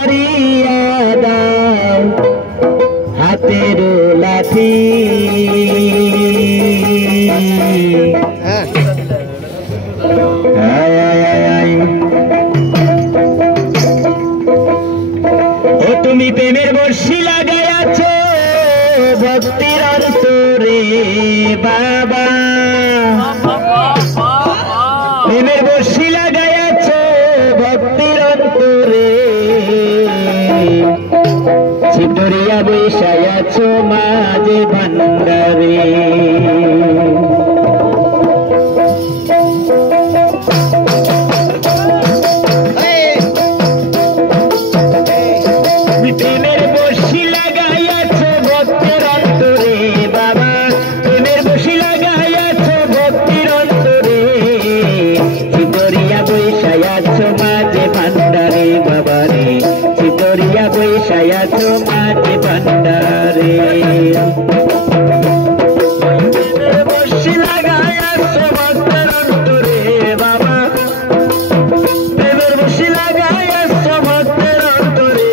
ছাড়িয়া দাও হাতের লাঠি ও তুমি প্রেমের বর্ষি লাগাইয়াছ ভক্তির অন্তরে বাবা প্রেমের বর্ষি লাগাইয়াছ ভক্তির অন্তরে ছিটরিয়া বৈশায়াছ মাঝে ভান্ডারে প্রেমের বর্ষি লাগাইয়াছ ভক্তির অন্তরে বাবা প্রেমের বর্ষি লাগাইয়াছ ভক্তির অন্তরে ছিটরিয়া বৈশায়াছ মাঝে ভান্ডারে বাবারে ছিটরিয়া বৈশায়াছ মাঝে ভান্ডারে প্রেমের বর্ষি লাগাইয়াছ ভক্তির অন্তরে বাবা প্রেমের বর্ষি লাগাইয়াছ ভক্তির অন্তরে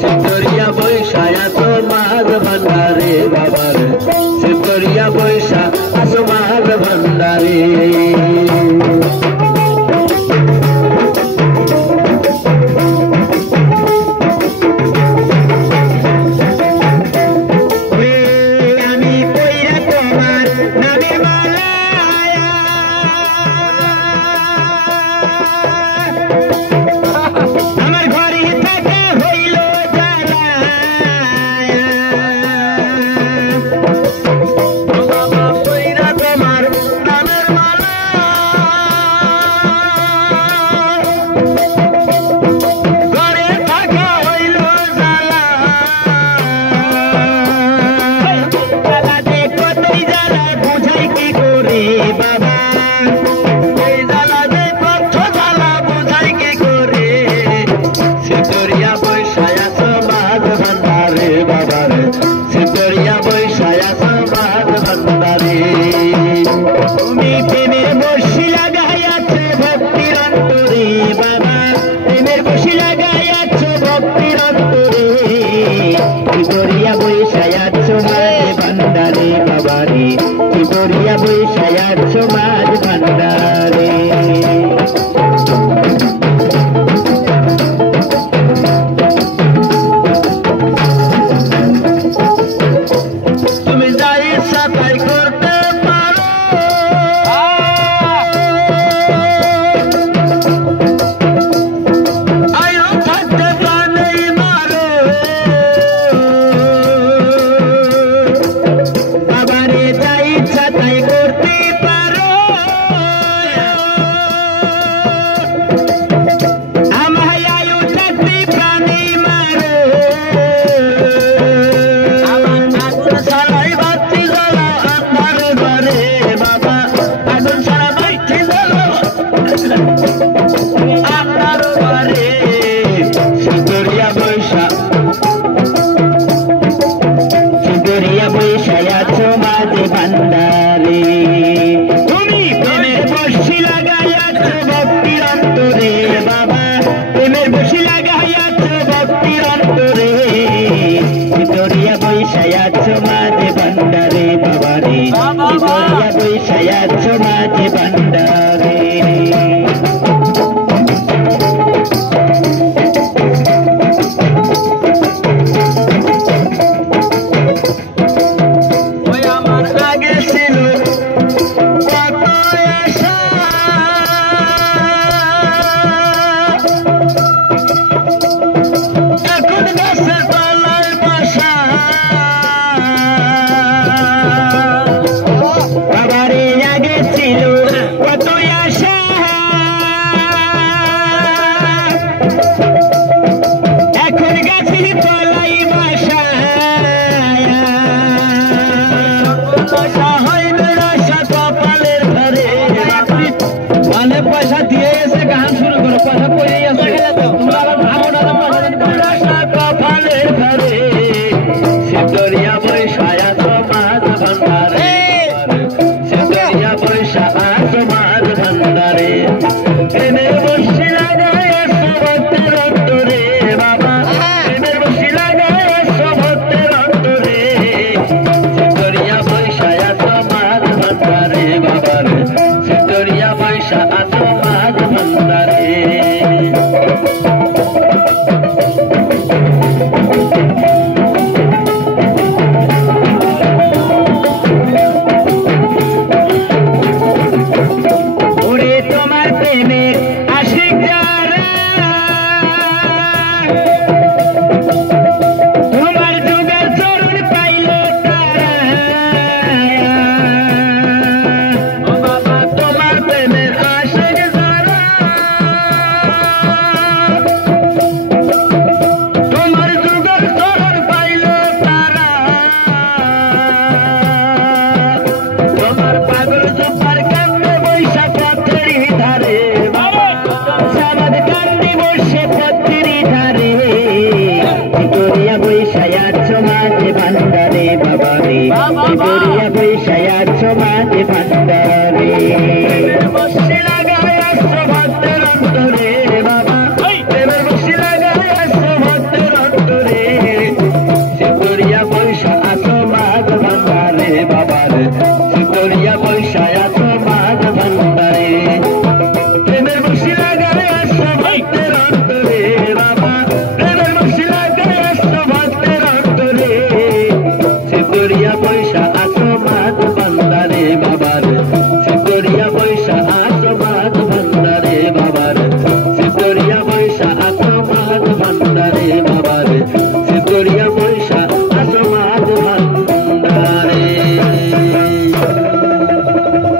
ছিটরিয়া বৈশায়াছ মাঝ ভান্ডারে বাবার ছিটরিয়া বৈশায়াছ মাঝ ভান্ডারে ছিটরিয়া বৈশায়াছ মাঝ ভান্ডারে বাবারে ছিটরিয়া বৈশায়াছ মাঝ ভান্ডারে তুমি যাই সাফাই করতে পারো আয়ো থাকতে প্রাণেই মারো বাবারে যাই সাফাই করতে পারো আমায় আয়ো থাকতে প্রাণেই মারো আমার আগুন সারাই বাতি জ্বলা আমার ঘরে বাবা আগুন সারা বাতি জ্বলা আপনার ঘরে ছিটরিয়া বৈশায়াছ মাঝে ভান্ডারে তুমি প্রেমের বর্ষি লাগাইয়াছ ভক্তির অন্তরে বাবা প্রেমের বর্ষি লাগাইয়াছ ভক্তির অন্তরে ছিটরিয়া বৈশায়াছ মাঝে ভান্ডারে বাবারে ছিটরিয়া বৈশায়াছ মাঝে ভান্ডারে ওই আমার আগে ছিল কত আশা এখন গাছের তলায় বসা বাবারে আগে ছিল সমাজে